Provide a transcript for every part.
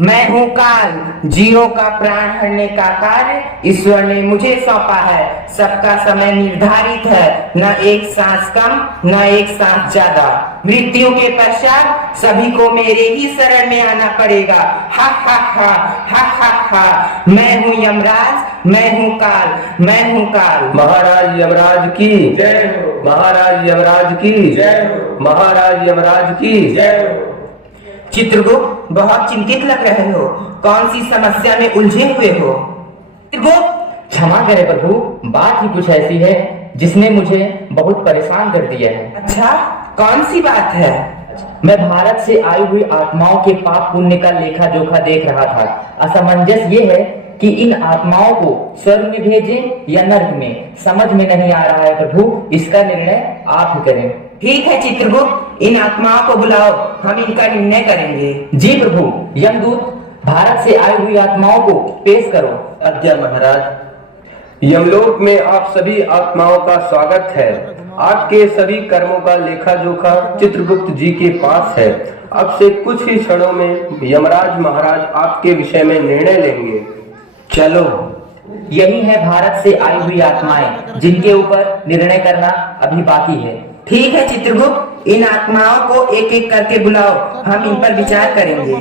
मैं हूँ काल, जीवों का प्राण हरने का कार्य ईश्वर ने मुझे सौंपा है। सबका समय निर्धारित है, न एक सांस कम न एक सांस ज्यादा। मृत्यु के पश्चात सभी को मेरे ही शरण में आना पड़ेगा। हा हा हा हा हा हा। मैं हूँ यमराज, मैं हूँ काल, मैं हूँ काल। महाराज यमराज की जय हो। महाराज यमराज की जय हो। महाराज यमराज की जय हो। चित्रगुप्त, बहुत चिंतित लग रहे हो। कौन सी समस्या में उलझे हुए हो? चित्रगुप्त, क्षमा करें प्रभु, बात ही कुछ ऐसी है जिसने मुझे बहुत परेशान कर दिया है। अच्छा, कौन सी बात है? मैं भारत से आई हुई आत्माओं के पाप पुण्य का लेखा जोखा देख रहा था। असमंजस ये है कि इन आत्माओं को स्वर्ग में भेजें या नरक में, समझ में नहीं आ रहा है प्रभु। इसका निर्णय आप ही करें। ठीक है चित्रगुप्त, इन आत्माओं को बुलाओ, हम इनका निर्णय करेंगे। जी प्रभु। यमदूत, भारत से आई हुई आत्माओं को पेश करो। आज्ञा महाराज। यमलोक में आप सभी आत्माओं का स्वागत है। आपके सभी कर्मों का लेखा जोखा चित्रगुप्त जी के पास है। अब से कुछ ही क्षणों में यमराज महाराज आपके विषय में निर्णय लेंगे। चलो, यही है भारत से आई हुई आत्माएं जिनके ऊपर निर्णय करना अभी बाकी है। ठीक है चित्रगुप्त, इन आत्माओं को एक एक करके बुलाओ, हम इन पर विचार करेंगे।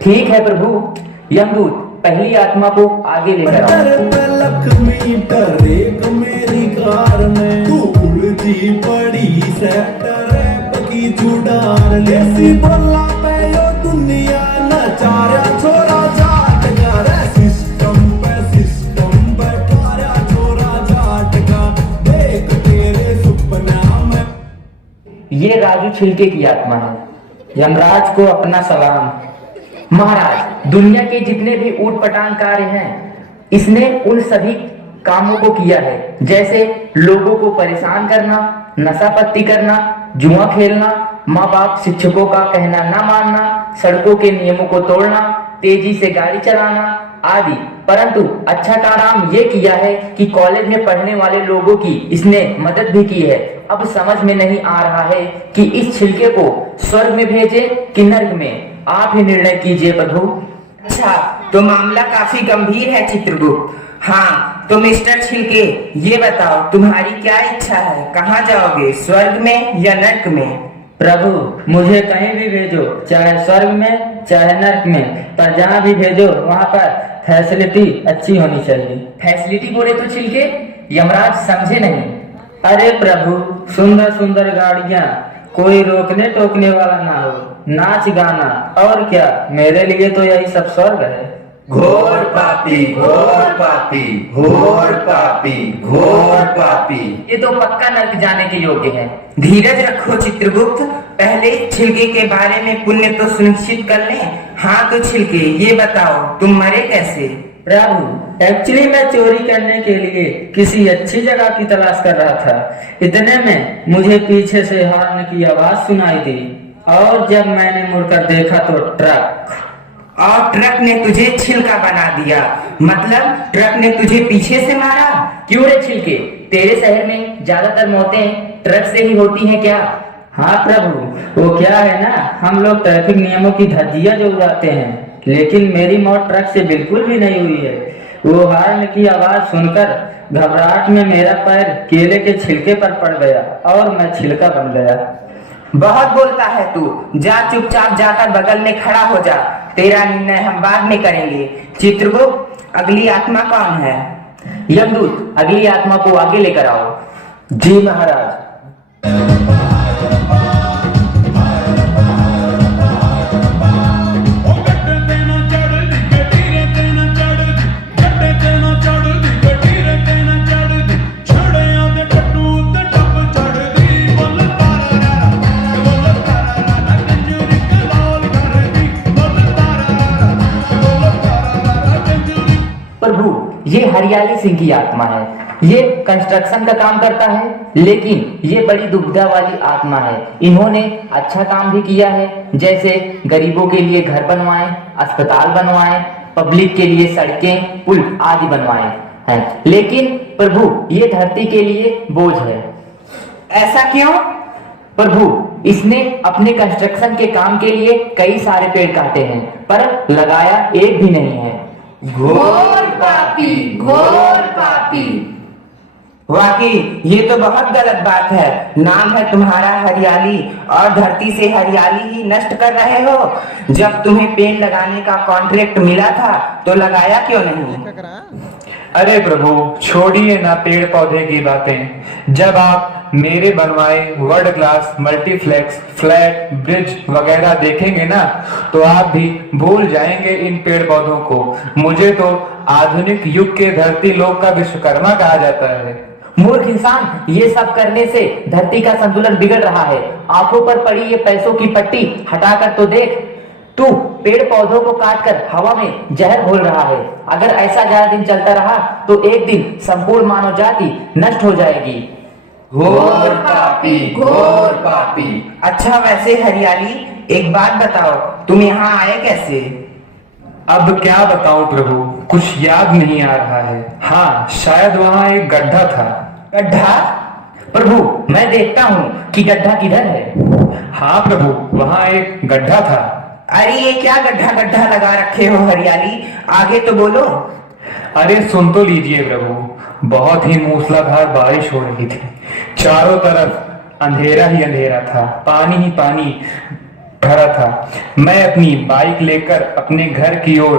ठीक है प्रभु। यमदूत, पहली आत्मा को आगे लेकर आओ। लक्ष्मी टरेक मेरी कार में तू उलझी पड़ी सेक्टर की जुड़ार लेसी बोला पे यो दुनिया नचारा छोरा जाट का रे सिस्टम पे पारा छोरा जाट का देख तेरे सपना में। ये राजू छिलके की आत्मा है। यमराज को अपना सलाम। महाराज, दुनिया के जितने भी ऊट पटांग कार्य हैं, इसने उन सभी कामों को किया है, जैसे लोगों को परेशान करना, नशा पत्ती करना, जुआ खेलना, माँ बाप शिक्षकों का कहना न मानना, सड़कों के नियमों को तोड़ना, तेजी से गाड़ी चलाना आदि। परंतु अच्छा काम ये किया है कि कॉलेज में पढ़ने वाले लोगों की इसने मदद भी की है। अब समझ में नहीं आ रहा है कि इस छिलके को स्वर्ग में भेजे कि नर्क में। आप ही निर्णय कीजिए प्रभु। अच्छा, तो मामला काफी गंभीर है चित्रगुप्त। हाँ, तो मिस्टर छिलके, ये बताओ तुम्हारी क्या इच्छा है? कहाँ जाओगे, स्वर्ग में या नरक में? प्रभु, मुझे कहीं भी भेजो, चाहे स्वर्ग में चाहे नरक में, पर जहाँ भी भेजो वहाँ पर फैसिलिटी अच्छी होनी चाहिए। फैसिलिटी बोले तो छिलके, यमराज समझे नहीं। अरे प्रभु, सुंदर सुंदर गाड़ियाँ, कोई रोकने टोकने वाला ना हो, नाच गाना, और क्या, मेरे लिए तो यही सब स्वर्ग है। घोर पापी, घोर पापी, घोर पापी, घोर पापी। ये तो पक्का नरक जाने के योग्य है। धीरज रखो चित्रगुप्त, पहले छिलके के बारे में पुण्य तो सुनिश्चित कर लें। हाँ तो छिलके, ये बताओ तुम मरे कैसे? प्रभु, एक्चुअली मैं चोरी करने के लिए किसी अच्छी जगह की तलाश कर रहा था। इतने में मुझे पीछे से हॉर्न की आवाज सुनाई दी, और जब मैंने मुड़कर देखा तो ट्रक। और ट्रक ने तुझे छिलका बना दिया? मतलब ट्रक ने तुझे पीछे से मारा? क्यों रे छिलके, तेरे शहर में ज्यादातर मौतें ट्रक से ही होती हैं क्या? हाँ प्रभु, वो क्या है ना, हम लोग ट्रैफिक नियमों की धज्जियां जो उड़ाते हैं, लेकिन मेरी मौत ट्रक से बिल्कुल भी नहीं हुई है। वो हॉर्न की आवाज सुनकर घबराहट में मेरा पैर केले के छिलके पर पड़ गया और मैं छिलका बन गया। बहुत बोलता है तू, जा चुपचाप जाकर बगल में खड़ा हो जा, तेरा निर्णय हम बाद में करेंगे। चित्रगुप्त, अगली आत्मा कौन है? यमदूत, अगली आत्मा को आगे लेकर आओ। जी महाराज। प्रभु, ये हरियाली सिंह की आत्मा है। ये कंस्ट्रक्शन का काम करता है, लेकिन ये बड़ी दुविधा वाली आत्मा है। इन्होंने अच्छा काम भी किया है, जैसे गरीबों के लिए घर बनवाए, अस्पताल बनवाए, पब्लिक के लिए सड़कें, पुल आदि बनवाए हैं। लेकिन प्रभु, ये धरती के लिए बोझ है। ऐसा क्यों? प्रभु, इसने अपने कंस्ट्रक्शन के काम के लिए कई सारे पेड़ काटे हैं, पर लगाया एक भी नहीं है। घोर पापी, घोर पापी। वाकई ये तो बहुत गलत बात है। नाम है तुम्हारा हरियाली और धरती से हरियाली ही नष्ट कर रहे हो। जब तुम्हें पेड़ लगाने का कॉन्ट्रैक्ट मिला था तो लगाया क्यों नहीं? अरे प्रभु, छोड़िए ना पेड़ पौधे की बातें। जब आप मेरे बनवाए world class multiplex, flat, bridge वगैरह देखेंगे ना, तो आप भी भूल जाएंगे इन पेड़ पौधों को। मुझे तो आधुनिक युग के धरती लोक का विश्वकर्मा कहा जाता है। मूर्ख इंसान, ये सब करने से धरती का संतुलन बिगड़ रहा है। आंखों पर पड़ी ये पैसों की पट्टी हटाकर तो देख। तू पेड़ पौधों को काटकर हवा में जहर घोल रहा है। अगर ऐसा ज्यादा दिन चलता रहा तो एक दिन संपूर्ण मानव जाति नष्ट हो जाएगी। घोर पापी, घोर पापी। अच्छा वैसे हरियाली, एक बात बताओ, तुम यहाँ आए कैसे? अब क्या बताऊं प्रभु, कुछ याद नहीं आ रहा है। हाँ, शायद वहाँ एक गड्ढा था। गड्ढा? प्रभु, मैं देखता हूँ कि गड्ढा किधर है। हाँ प्रभु, वहाँ एक गड्ढा था। अरे ये क्या गड्ढा गड्ढा लगा रखे हो हरियाली, आगे तो बोलो। अरे सुन तो लीजिए प्रभु, बहुत ही मूसलाधार बारिश हो रही थी। चारों तरफ अंधेरा ही अंधेरा था, पानी ही पानी भरा था। मैं अपनी बाइक लेकर अपने घर की ओर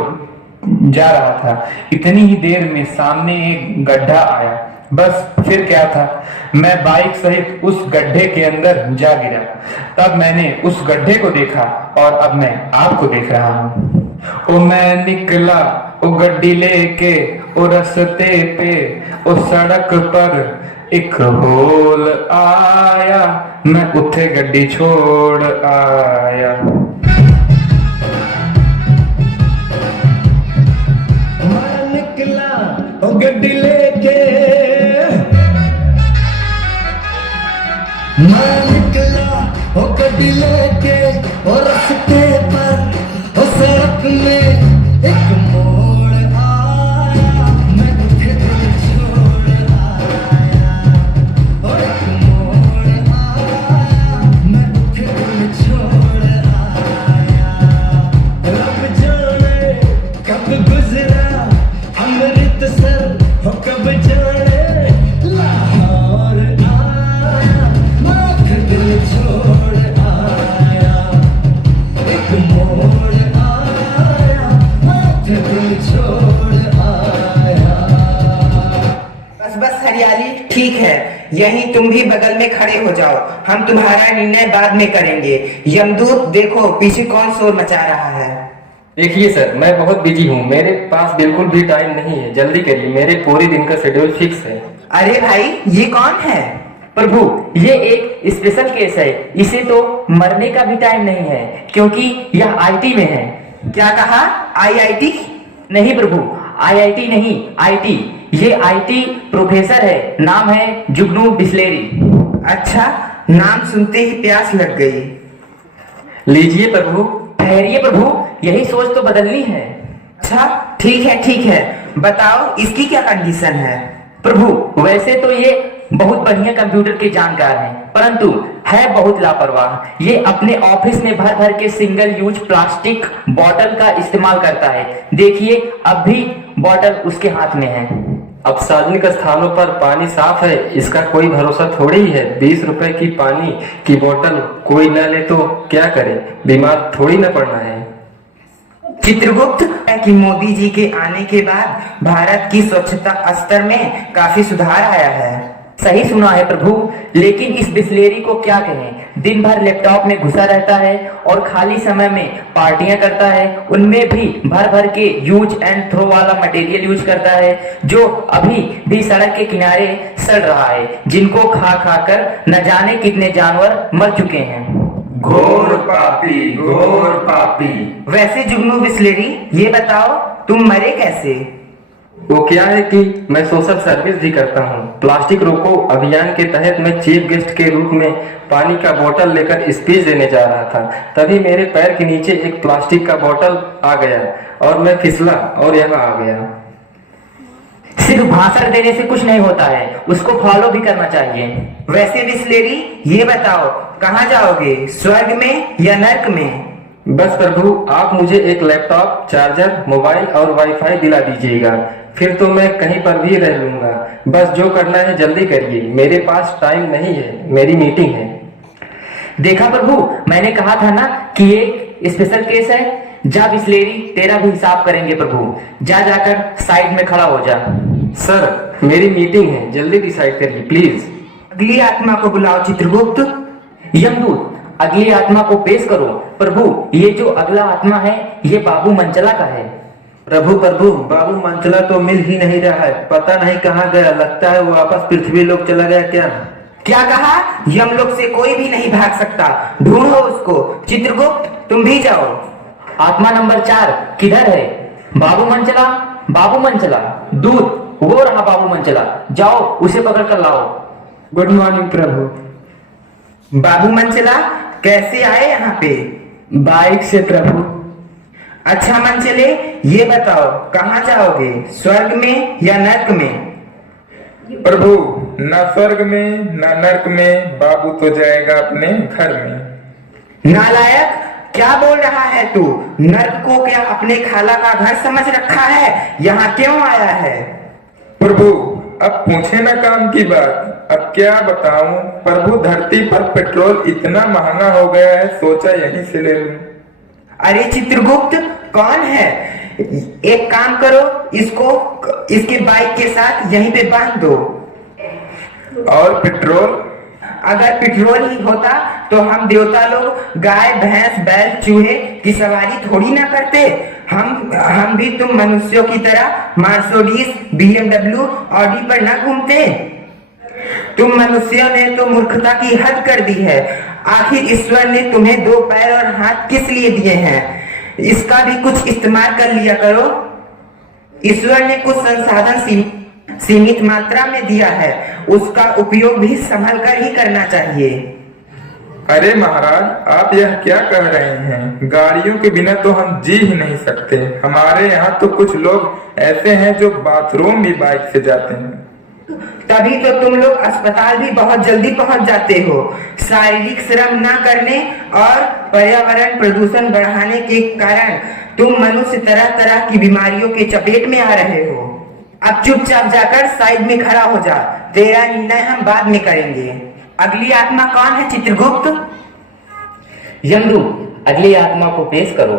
जा रहा था। इतनी ही देर में सामने एक गड्ढा आया। बस फिर क्या था, मैं बाइक सहित उस गड्ढे के अंदर जा गिरा। तब मैंने उस गड्ढे को देखा और अब मैं आपको देख रहा हूँ। ओ मैं निकला ओ गड्डी लेके ओ रस्ते पे ओ सड़क पर एक होल आया, मैं उठे गड्डी छोड़ आया। मैं निकला ओ गड्डी लेके, मैं निकला ओ गड्डी लेके और रास्ते पर ओ सड़क में एक मोड़ आया, मैं तुझे दिल छोड़ आया। और एक मोड़ आया, मैं तुझे दिल छोड़ आया। रब जाने कब गुजरा अमृतसर हो, कब जाने लाहौर आया, मैं तुझे दिल छोड़ आया। एक मोड़ आया, मैं तुझे दिल छोड़ आया। बस बस हरियाली, ठीक है, यहीं तुम भी बगल में खड़े हो जाओ। हम तुम्हारा निर्णय बाद में करेंगे। यमदूत देखो पीछे कौन शोर मचा रहा है। देखिए सर, मैं बहुत बिजी हूँ, मेरे पास बिल्कुल भी टाइम नहीं है। जल्दी करिए, मेरे पूरे दिन का शेड्यूल फिक्स है। अरे भाई ये कौन है? प्रभु, ये एक स्पेशल केस है। इसे तो मरने का भी टाइम नहीं है, क्योंकि यह आईटी में है। क्या कहा? आईआईटी? नहीं प्रभु, आईआईटी नहीं, आईटी। ये आईटी प्रोफेसर है, नाम है जुगनू बिस्लेरी। अच्छा, नाम सुनते ही प्यास लग गई। लीजिए प्रभु। ठहरिए प्रभु, यही सोच तो बदलनी है। अच्छा ठीक है ठीक है, बताओ इसकी क्या कंडीशन है? प्रभु, वैसे तो ये बहुत बढ़िया कंप्यूटर के जानकार हैं, परंतु है बहुत लापरवाह। ये अपने ऑफिस में भर भर के सिंगल यूज प्लास्टिक बॉटल का इस्तेमाल करता है। देखिए, अब भी बॉटल उसके हाथ में है। अब सार्वजनिक स्थानों पर पानी साफ है, इसका कोई भरोसा थोड़ी ही है। 20 रुपए की पानी की बोतल कोई न ले तो क्या करे, बीमार थोड़ी न पड़ना है। चित्रगुप्त कि मोदी जी के आने के बाद भारत की स्वच्छता स्तर में काफी सुधार आया है। सही सुना है प्रभु, लेकिन इस बिस्लेरी को क्या कहें। दिन भर लैपटॉप में घुसा रहता है और खाली समय में पार्टियां करता है। उनमें भी भर भर के यूज एंड थ्रो वाला मटेरियल यूज करता है, जो अभी भी सड़क के किनारे सड़ रहा है, जिनको खा खा कर न जाने कितने जानवर मर चुके हैं। घोर पापी, घोर पापी। वैसे जुगनू बिस्लेरी, ये बताओ तुम मरे कैसे? वो क्या है कि मैं सोशल सर्विस भी करता हूँ। प्लास्टिक रोको अभियान के तहत मैं चीफ गेस्ट के रूप में पानी का बोतल लेकर स्पीच देने जा रहा था। तभी मेरे पैर के नीचे एक प्लास्टिक का बोतल आ गया और मैं फिसला और यहाँ आ गया। सिर्फ भाषण देने से कुछ नहीं होता है, उसको फॉलो भी करना चाहिए। वैसे बिस्लेरी, ये बताओ कहाँ जाओगे, स्वर्ग में या नर्क में? बस प्रभु, आप मुझे एक लैपटॉप, चार्जर, मोबाइल और वाईफाई दिला दीजिएगा, फिर तो मैं कहीं पर भी रह लूंगा। बस जो करना है जल्दी करिए, मेरे पास टाइम नहीं है, मेरी मीटिंग है। देखा प्रभु, मैंने कहा था ना कि एक स्पेशल केस है। जा बिस्लेरी, तेरा भी हिसाब करेंगे प्रभु। जा जाकर साइड में खड़ा हो जा। सर, मेरी मीटिंग है, जल्दी डिसाइड करिए प्लीज। अगली आत्मा को बुलाओ चित्रगुप्त। यमदूत, अगली आत्मा को पेश करो। प्रभु, ये जो अगला आत्मा है ये बाबू मंचला का है। प्रभु प्रभु, बाबू मंचला तो मिल ही नहीं रहा है, पता नहीं कहाँ गया, लगता है वो वापस पृथ्वी लोक चला गया क्या? क्या कहा? यमलोक से कोई भी नहीं भाग सकता, ढूंढो उसको। चित्रगुप्त, तुम भी जाओ। आत्मा नंबर 4 किधर है? बाबू मंचला, बाबू मंचला। दूत, वो रहा बाबू मंचला, जाओ उसे पकड़ कर लाओ। गुड मॉर्निंग प्रभु। बाबू मंचला, कैसे आए यहाँ पे? बाइक से प्रभु। अच्छा मंचले, ये बताओ कहाँ जाओगे, स्वर्ग में या नर्क में? प्रभु, न स्वर्ग में न नर्क में, बाबू तो जाएगा अपने घर में। नालायक, क्या बोल रहा है तू? नर्क को क्या अपने खाला का घर समझ रखा है? यहाँ क्यों आया है? प्रभु, अब पूछे ना काम की बात, अब क्या बताऊं प्रभु, धरती पर पेट्रोल इतना महंगा हो गया है, सोचा यहीं से ले लूं। अरे चित्रगुप्त, कौन है? एक काम करो, इसको इसके बाइक के साथ यहीं पे बांध दो। और पेट्रोल? अगर पेट्रोल ही होता तो हम देवता लोग गाय, भैंस, बैल, चूहे की सवारी थोड़ी ना करते। हम भी तुम मनुष्यों की तरह मर्सिडीज, BMW, ऑडी पर ना घूमते। तुम मनुष्यों ने तो मूर्खता की हद कर दी है। आखिर ईश्वर ने तुम्हें 2 पैर और हाथ किस लिए दिए हैं? इसका भी कुछ इस्तेमाल कर लिया करो। ईश्वर ने कुछ संसाधन सीमित मात्रा में दिया है, उसका उपयोग भी संभल कर ही करना चाहिए। अरे महाराज, आप यह क्या कह रहे हैं? गाड़ियों के बिना तो हम जी ही नहीं सकते। हमारे यहाँ तो कुछ लोग ऐसे हैं जो बाथरूम भी बाइक से जाते हैं। तभी तो तुम लोग अस्पताल भी बहुत जल्दी पहुंच जाते हो। शारीरिक श्रम न करने और पर्यावरण प्रदूषण बढ़ाने के कारण तुम मनुष्य तरह तरह की बीमारियों के चपेट में आ रहे हो। अब चुपचाप जाकर साइड में खड़ा हो जा, तेरा निर्णय हम बाद में करेंगे। अगली आत्मा कौन है चित्रगुप्त? यमदूत, अगली आत्मा को पेश करो।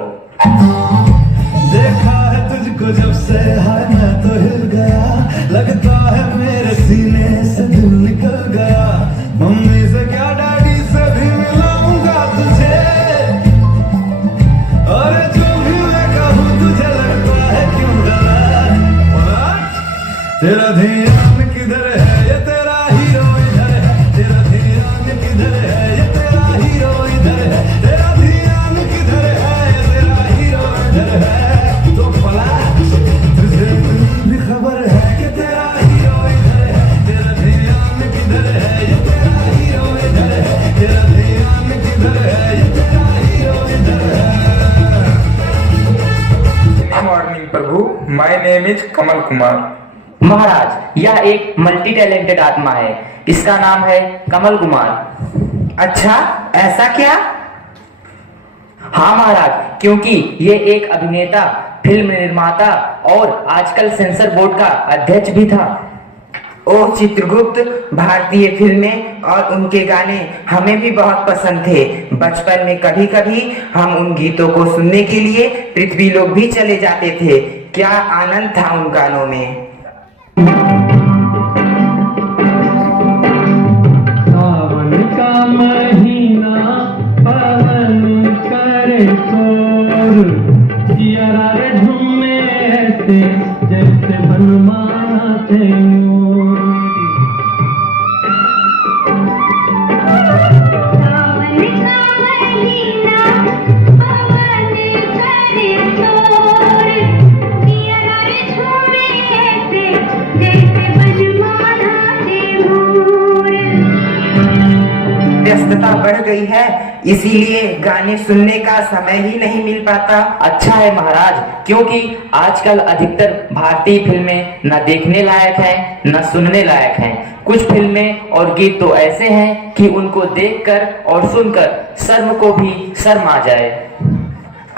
देखा है तुझको जब से हाय मैं तो हिल गया, लगता है मेरे सीने से दिल निकल गया। मम्मी से क्या डैडी से भी मिलाऊंगा तुझे, और जो भी मैं कहूँ तुझे लगता है क्यों डरा। तेरा ध्यान किधर है, ये तेरा हीरो इधर है। तेरा ध्यान किधर है, ये तेरा हीरो इधर है। तेरा ध्यान किधर है, ये तेरा हीरो इधर है। तो फला तुझे भी खबर है कि तेरा हीरो इधर है। तेरा ध्यान किधर है, ये तेरा हीरो इधर है। तेरा ध्यान किधर है, ये तेरा हीरो इधर है। Morning Prabhu, my name is Kamal Kumar. महाराज, यह एक मल्टी टैलेंटेड आत्मा है, इसका नाम है कमल कुमार। अच्छा, ऐसा क्या? हाँ महाराज, क्योंकि ये एक अभिनेता, फिल्म निर्माता और आजकल सेंसर बोर्ड का अध्यक्ष भी था। ओह चित्रगुप्त, भारतीय फिल्में और उनके गाने हमें भी बहुत पसंद थे। बचपन में कभी कभी हम उन गीतों को सुनने के लिए पृथ्वी लोक भी चले जाते थे। क्या आनंद था उन गानों में। सावन का महीना पवन करे शोर, जिया रे झूमे ऐसे जैसे बनमाना थे मोर। सावन का महीना पवन करे शोर, जिया रे झूमे ऐसे व्यस्तता बढ़ गई है, इसीलिए गाने सुनने का समय ही नहीं मिल पाता। अच्छा है महाराज, क्योंकि आजकल अधिकतर भारतीय फिल्में न देखने लायक हैं न सुनने लायक हैं। कुछ फिल्में और गीत तो ऐसे हैं कि उनको देखकर और सुनकर शर्म को भी शर्म आ जाए।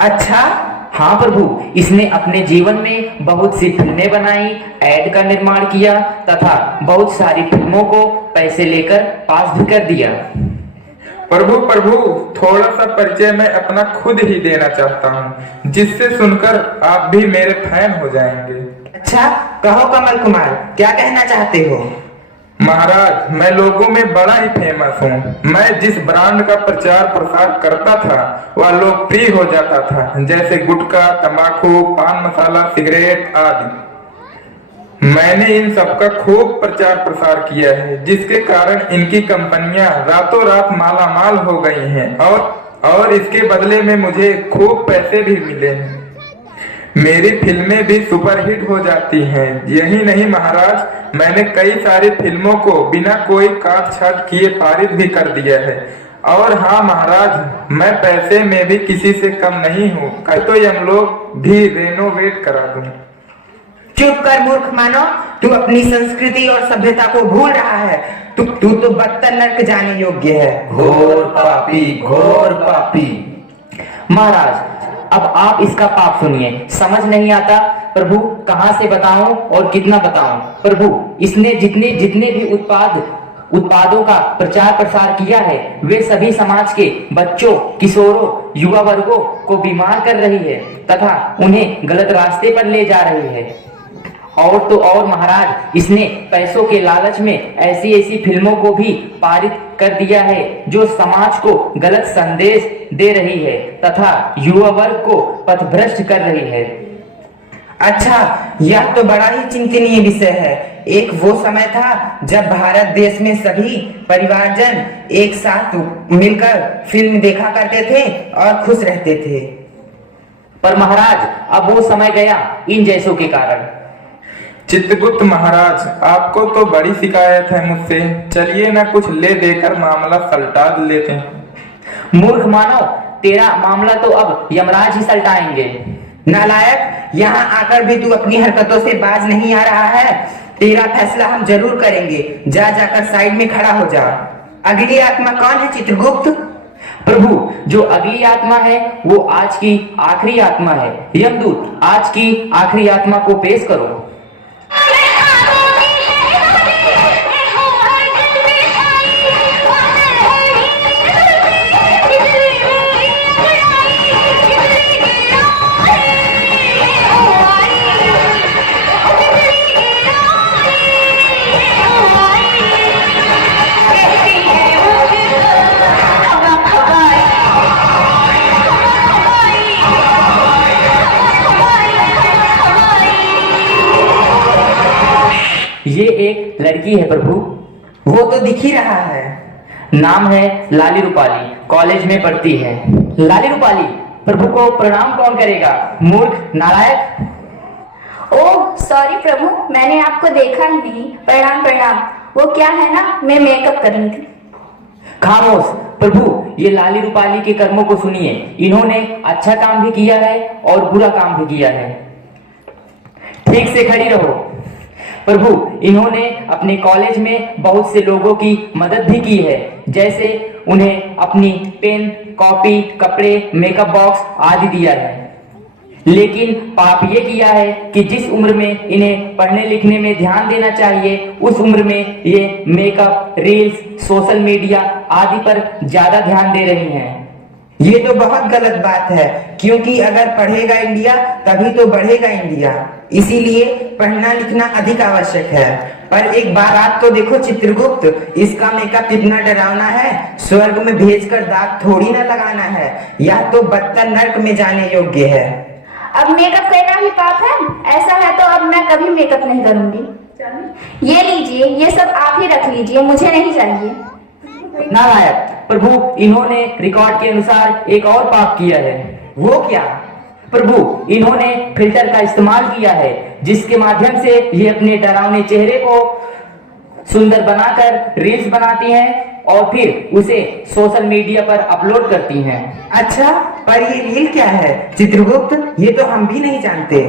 अच्छा, हाँ प्रभु, इसने अपने जीवन में बहुत सी फिल्में बनाई, ऐड का निर्माण किया तथा बहुत सारी फिल्मों को पैसे लेकर पास भी कर दिया। प्रभु प्रभु, थोड़ा सा परिचय मैं अपना खुद ही देना चाहता हूँ, जिससे सुनकर आप भी मेरे फैन हो जाएंगे। अच्छा, कहो कमल कुमार, क्या कहना चाहते हो? महाराज, मैं लोगों में बड़ा ही फेमस हूँ। मैं जिस ब्रांड का प्रचार प्रसार करता था वह लोकप्रिय हो जाता था, जैसे गुटखा, तंबाकू, पान मसाला, सिगरेट आदि। मैंने इन सब का खूब प्रचार प्रसार किया है, जिसके कारण इनकी कंपनियां रातों रात माला माल हो गई हैं और इसके बदले में मुझे खूब पैसे भी मिले हैं। मेरी फिल्में भी सुपरहिट हो जाती हैं। यही नहीं महाराज, मैंने कई सारी फिल्मों को बिना कोई काट छाट किए पारित भी कर दिया है। और हाँ महाराज, मैं पैसे में भी किसी से कम नहीं हूँ, तो हम लोग भी रेनोवेट करा दूं। चुप कर मूर्ख मानव, तू अपनी संस्कृति और सभ्यता को भूल रहा है। तू तो बदतर नर्क जाने योग्य है। घोर पापी, घोर पापी। महाराज, अब आप इसका पाप सुनिए। समझ नहीं आता प्रभु, कहाँ से बताऊं और कितना बताऊं। प्रभु, इसने जितने भी उत्पादों का प्रचार प्रसार किया है, वे सभी समाज के बच्चों, किशोरों, युवा वर्गों को बीमार कर रही है तथा उन्हें गलत रास्ते पर ले जा रही है। और तो और महाराज, इसने पैसों के लालच में ऐसी फिल्मों को भी पारित कर दिया है जो समाज को गलत संदेश दे रही है तथा युवा वर्ग को पथभ्रष्ट कर रही है। अच्छा, यह तो बड़ा ही चिंतनीय विषय है। एक वो समय था जब भारत देश में सभी परिवारजन एक साथ मिलकर फिल्म देखा करते थे और खुश रहते थे। पर महाराज, अब वो समय गया इन जैसों के कारण। चित्रगुप्त महाराज, आपको तो बड़ी शिकायत है मुझसे। चलिए ना कुछ ले देकर मामला सलटा लेते हैं। मूर्ख मानव, तेरा मामला तो अब यमराज ही सलटाएंगे। नालायक, यहाँ आकर भी तू अपनी हरकतों से बाज नहीं आ रहा है। तेरा फैसला हम जरूर करेंगे। जाकर साइड में खड़ा हो जा। अगली आत्मा कौन है चित्रगुप्त? प्रभु, जो अगली आत्मा है वो आज की आखिरी आत्मा है। यमदूत, आज की आखिरी आत्मा को पेश करो। ये एक लड़की है प्रभु। वो तो दिख ही रहा है। नाम है लाली रूपाली, कॉलेज में पढ़ती है। लाली रूपाली, प्रभु को प्रणाम कौन करेगा? मूर्ख नालायक। ओह सॉरी प्रभु, मैंने आपको देखा ही नहीं। प्रणाम प्रणाम। वो क्या है ना, मैं मेकअप कर रही थी। खामोश प्रभु, ये लाली रूपाली के कर्मों को सुनिए। इन्होंने अच्छा काम भी किया है और बुरा काम भी किया है। ठीक से खड़ी रहो। प्रभु, इन्होंने अपने कॉलेज में बहुत से लोगों की मदद भी की है, जैसे उन्हें अपनी पेन, कॉपी, कपड़े, मेकअप बॉक्स आदि दिया है। लेकिन पाप ये किया है कि जिस उम्र में इन्हें पढ़ने लिखने में ध्यान देना चाहिए, उस उम्र में ये मेकअप, रील्स, सोशल मीडिया आदि पर ज्यादा ध्यान दे रही हैं। ये तो बहुत गलत बात है, क्योंकि अगर पढ़ेगा इंडिया तभी तो बढ़ेगा इंडिया। इसीलिए पढ़ना लिखना अधिक आवश्यक है। पर एक बात तो देखो चित्रगुप्त, इसका मेकअप कितना डरावना है। स्वर्ग में भेजकर दाग थोड़ी ना लगाना है। यह तो बदतर नर्क में जाने योग्य है। अब मेकअप करना भी पाप है? ऐसा है तो अब मैं कभी मेकअप नहीं करूंगी। ये लीजिए, ये सब आप ही रख लीजिए, मुझे नहीं चाहिए। नारायण प्रभु, इन्होंने रिकॉर्ड के अनुसार एक और पाप किया है। वो क्या? प्रभु, इन्होंने फिल्टर का इस्तेमाल किया है, जिसके माध्यम से ये अपने डरावने चेहरे को सुंदर बनाकर रील्स बनाती हैं और फिर उसे सोशल मीडिया पर अपलोड करती हैं। अच्छा, पर ये रील क्या है चित्रगुप्त? ये तो हम भी नहीं जानते।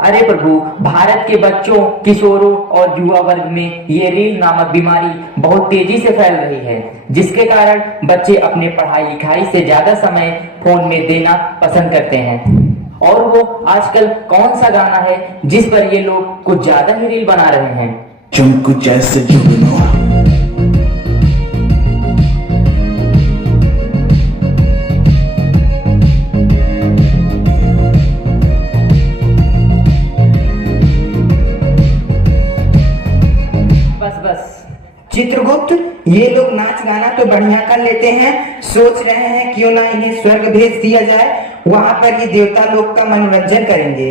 अरे प्रभु, भारत के बच्चों, किशोरों और युवा वर्ग में ये रील नामक बीमारी बहुत तेजी से फैल रही है, जिसके कारण बच्चे अपने पढ़ाई लिखाई से ज्यादा समय फोन में देना पसंद करते हैं। और वो आजकल कौन सा गाना है जिस पर ये लोग कुछ ज्यादा ही रील बना रहे हैं? तुम कुछ ऐसे जुगनू चित्रगुप्त, ये लोग नाच गाना तो बढ़िया कर लेते हैं, सोच रहे हैं क्यों ना इन्हें स्वर्ग भेज दिया जाए, वहां पर ये देवता लोग का मनोरंजन करेंगे।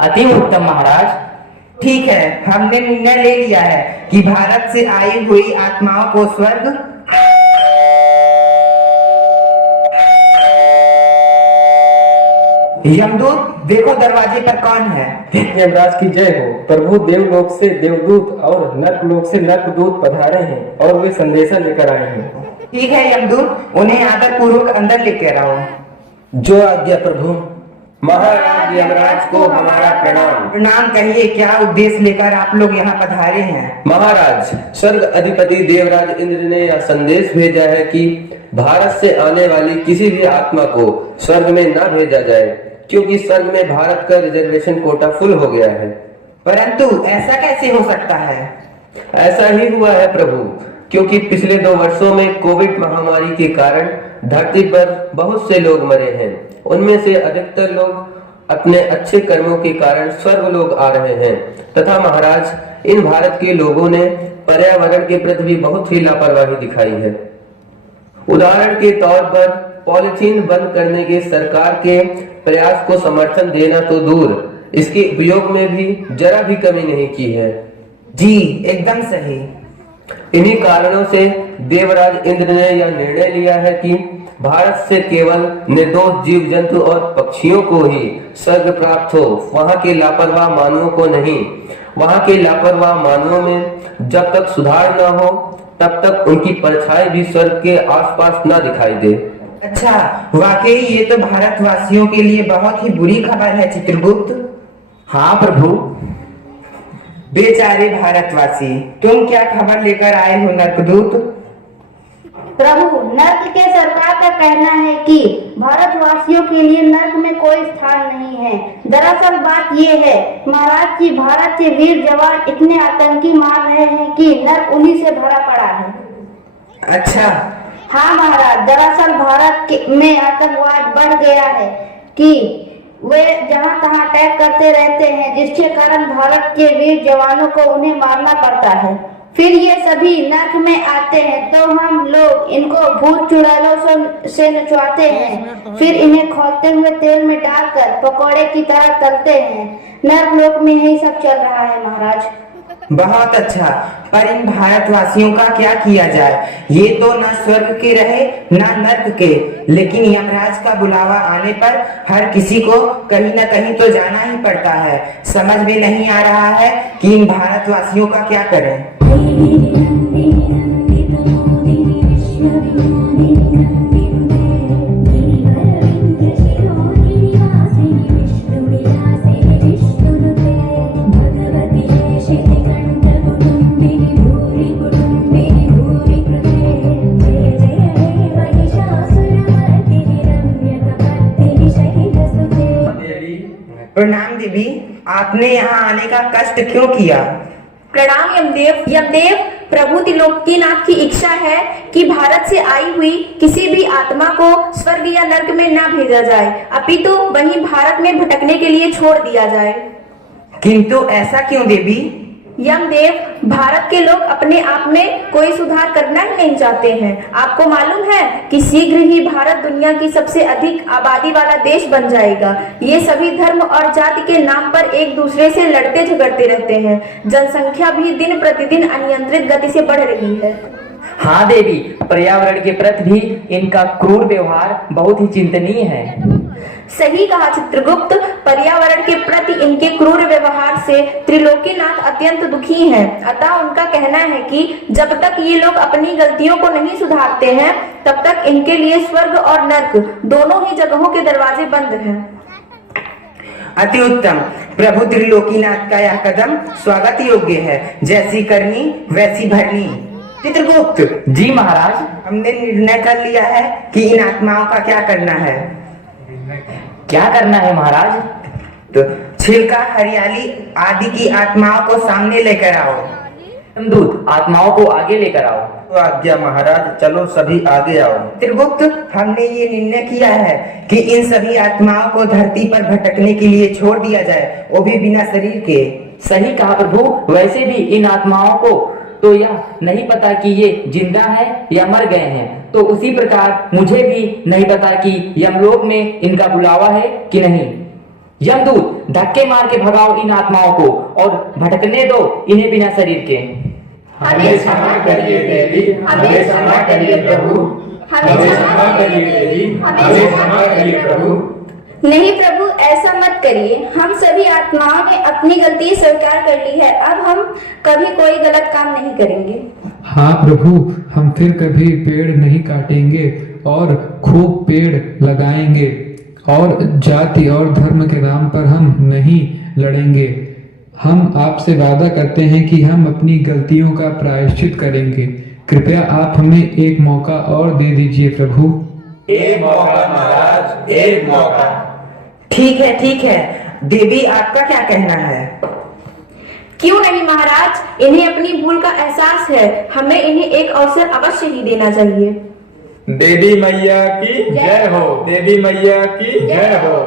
अति उत्तम महाराज। ठीक है, हमने निर्णय ले लिया है कि भारत से आई हुई आत्माओं को स्वर्ग यमदूत, देखो दरवाजे पर कौन है? यमराज की जय हो। प्रभु देवलोक से देवदूत और नरकलोक से नरकदूत पधारे हैं और वे संदेशा लेकर आए हैं। ठीक है यमदूत, उन्हें आदर पूर्वक अंदर लेकर आओ। जो आज्ञा प्रभु। महाराज यमराज को हमारा प्रणाम। प्रणाम। कहिए, क्या उद्देश्य लेकर आप लोग यहाँ पधारे हैं? महाराज, स्वर्ग अधिपति देवराज इंद्र ने यह संदेश भेजा है कि भारत से आने वाली किसी भी आत्मा को स्वर्ग में न भेजा जाए, क्योंकि स्वर्ग में भारत का रिजर्वेशन कोटा फुल हो गया है। परंतु ऐसा कैसे हो सकता है? ऐसा ही हुआ है प्रभु, क्योंकि पिछले 2 वर्षों में कोविड महामारी के कारण धरती पर बहुत से लोग मरे हैं। उनमें से अधिकतर लोग अपने अच्छे कर्मों के कारण स्वर्ग लोग आ रहे हैं, तथा महाराज, इन भारत के लोगों ने पर्यावरण के प्रति भी बहुत ही लापरवाही दिखाई है। उदाहरण के तौर पर पॉलिथीन बंद करने के सरकार के प्रयास को समर्थन देना तो दूर, इसके उपयोग में भी जरा भी कमी नहीं की है। जी, एकदम सही। इन्हीं कारणों से देवराज इंद्र ने यह निर्णय लिया है कि भारत से केवल निर्दोष जीव जंतु और पक्षियों को ही स्वर्ग प्राप्त हो, वहां के लापरवाह मानवों को नहीं। वहां के लापरवाह मानवों में जब तक सुधार न हो तब तक उनकी परछाई भी स्वर्ग के आसपास न दिखाई दे। अच्छा, वाकई ये तो भारतवासियों के लिए बहुत ही बुरी खबर है चित्रगुप्त। हाँ प्रभु। बेचारे भारतवासी, तुम क्या खबर लेकर आए हो नरकदूत? प्रभु, नर्क के सरकार का कहना है कि भारतवासियों के लिए नर्क में कोई स्थान नहीं है। दरअसल बात ये है महाराज की, भारत के वीर जवान इतने आतंकी मार रहे हैं कि नर्क उन्हीं से भरा पड़ा है। अच्छा। हाँ महाराज, दरअसल भारत में आतंकवाद बढ़ गया है कि वे जहाँ तहाँ अटैक करते रहते हैं, जिसके कारण भारत के वीर जवानों को उन्हें मारना पड़ता है। फिर ये सभी नर्क में आते हैं तो हम लोग इनको भूत चुड़ैलों से नचवाते हैं, फिर इन्हें खौलते हुए तेल में डालकर पकौड़े की तरह तलते हैं। नर्क लोक में यही सब चल रहा है महाराज। बहुत अच्छा, पर इन भारतवासियों का क्या किया जाए? ये तो न स्वर्ग के रहे न नर्क के, लेकिन यमराज का बुलावा आने पर हर किसी को कहीं न कहीं तो जाना ही पड़ता है। समझ में नहीं आ रहा है कि इन भारतवासियों का क्या करें। प्रणाम देवी, आपने यहाँ आने का कष्ट क्यों किया? प्रणाम यमदेव। यमदेव, प्रभु त्रिलोकीनाथ की इच्छा है कि भारत से आई हुई किसी भी आत्मा को स्वर्ग या नर्क में न भेजा जाए, अपितु वहीं भारत में भटकने के लिए छोड़ दिया जाए। किंतु ऐसा क्यों देवी? यमदेव, भारत के लोग अपने आप में कोई सुधार करना ही नहीं चाहते हैं। आपको मालूम है कि शीघ्र ही भारत दुनिया की सबसे अधिक आबादी वाला देश बन जाएगा। ये सभी धर्म और जाति के नाम पर एक दूसरे से लड़ते झगड़ते रहते हैं। जनसंख्या भी दिन प्रतिदिन अनियंत्रित गति से बढ़ रही है। हाँ देवी, पर्यावरण के प्रति भी इनका क्रूर व्यवहार बहुत ही चिंतनीय है। सही कहा चित्रगुप्त। पर्यावरण के प्रति इनके क्रूर व्यवहार से त्रिलोकीनाथ अत्यंत दुखी हैं। अतः उनका कहना है कि जब तक ये लोग अपनी गलतियों को नहीं सुधारते हैं तब तक इनके लिए स्वर्ग और नर्क दोनों ही जगहों के दरवाजे बंद हैं। अति उत्तम। प्रभु त्रिलोकीनाथ का यह कदम स्वागत योग्य है। जैसी करनी वैसी भरनी। चित्रगुप्त जी महाराज। हमने निर्णय कर लिया है कि इन आत्माओं का क्या करना है। क्या करना है महाराज? तो छिलका, हरियाली आदि की आत्माओं को सामने लेकर आओ। यमदूत आत्माओं को आगे लेकर आओ। तो आज्ञा महाराज, चलो सभी आगे आओ। चित्रगुप्त, हमने ये निर्णय किया है कि इन सभी आत्माओं को धरती पर भटकने के लिए छोड़ दिया जाए, वो भी बिना शरीर के। सही कहा प्रभु। वैसे भी इन आत्माओं को तो यह नहीं पता कि ये जिंदा है या मर गए हैं, तो उसी प्रकार मुझे भी नहीं पता कि यमलोक में इनका बुलावा है कि नहीं। यमदूत, धक्के मार के भगाओ इन आत्माओं को और भटकने दो इन्हें बिना शरीर के। हमें क्षमा करिए देवी, हमें क्षमा करिए प्रभु, हमें क्षमा करिए देवी, हमें क्षमा करिए प्रभु। नहीं प्रभु, ऐसा मत करिए। हम सभी आत्माओं ने अपनी गलती स्वीकार कर ली है। अब हम कभी कोई गलत काम नहीं करेंगे। हाँ प्रभु, हम फिर कभी पेड़ नहीं काटेंगे और खूब पेड़ लगाएंगे और जाति और धर्म के नाम पर हम नहीं लड़ेंगे। हम आपसे वादा करते हैं कि हम अपनी गलतियों का प्रायश्चित करेंगे। कृपया आप हमें एक मौका और दे दीजिए प्रभु। एक मौका महाराज, एक मौका। ठीक है, ठीक है। देवी, आपका क्या कहना है? क्यों नहीं महाराज, इन्हें अपनी भूल का एहसास है। हमें इन्हें एक अवसर अवश्य ही देना चाहिए। देवी मैया की जय हो, देवी मैया की जय हो।